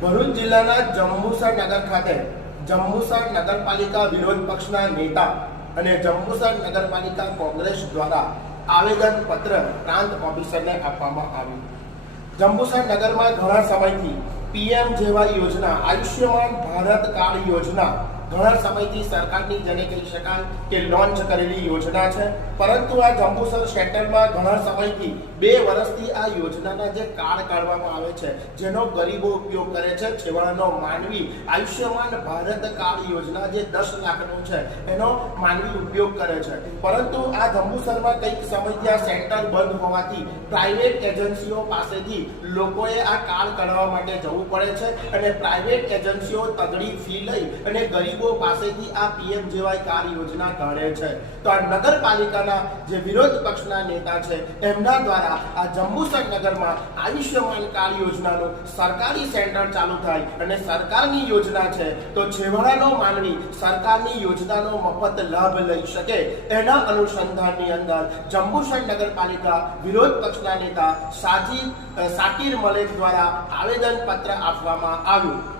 ભરૂચ જિલ્લાના જંબુસર નગર ખાતે જંબુસર નગરપાલિકા વિરોધ પક્ષના નેતા અને જંબુસર નગરપાલિકા કોંગ્રેસ દ્વારા આવેદન પત્ર પ્રાંત ઓફિસરને આપવામાં આવ્યું. જંબુસર નગરમાં ઘણા સમયથી પીએમ જેવા યોજના, આયુષ્યમાન ભારત કાર્ડ યોજના ઘણા સમયથી સરકારની જેને શકાય કે લોન્ચ કરેલી યોજના છે. પરંતુ આ જંબુસર સેન્ટરમાં ઘણા સમયથી બે વર્ષથી આ યોજનાના જે કાર્ડ કાઢવામાં આવે છે, જેનો ગરીબો ઉપયોગ કરે છે, છેવાડાનો માનવી આયુષ્યમાન ભારત કાર્ડ યોજના જે દસ લાખનો છે, એનો માનવી ઉપયોગ કરે છે. પરંતુ આ જંબુસરમાં કંઈક સમયથી આ સેન્ટર બંધ હોવાથી પ્રાઇવેટ એજન્સીઓ પાસેથી લોકોએ આ કાર્ડ કાઢવા માટે જવું પડે છે અને પ્રાઇવેટ એજન્સીઓ તગડી ફી લઈ અને ગરીબો પાસેથી આ પીએમ જેવાય કાર યોજના કાઢે છે. તો આ નગરપાલિકાના જે વિરોધ પક્ષના નેતા છે, એમના દ્વારા આ જંબુસર નગરમાં આયુષ્યમાન કાર યોજનાનું સરકારી સેન્ટર ચાલુ થાય અને સરકારની યોજના છે, તો છેવાડાનો માનવી સરકારની યોજનાનો મફત લાભ લઈ શકે. એના અનુસંધાનની અંદર જંબુસર નગરપાલિકા વિરોધ પક્ષના નેતા સાજી સાકીર મલેક દ્વારા આવેદન પત્ર આપવામાં આવ્યું.